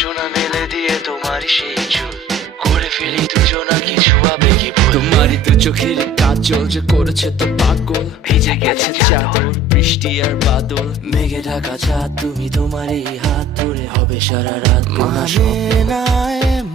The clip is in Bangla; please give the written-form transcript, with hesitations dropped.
সোনা মেলে দিয়ে তোমারই সেই চুল করে ফেলি দুজনা কিছু আবেগী ভুল। তোমারই তো চোখের কাজল যে করেছে তো পাগল, ভিজে গেছে চাদর বৃষ্টি আর বাদল। মেঘে ঢাকা চাঁদ তুমি তোমার এই হাত ধরে হবে সারা রাত গোনা স্বপ্ন। মানে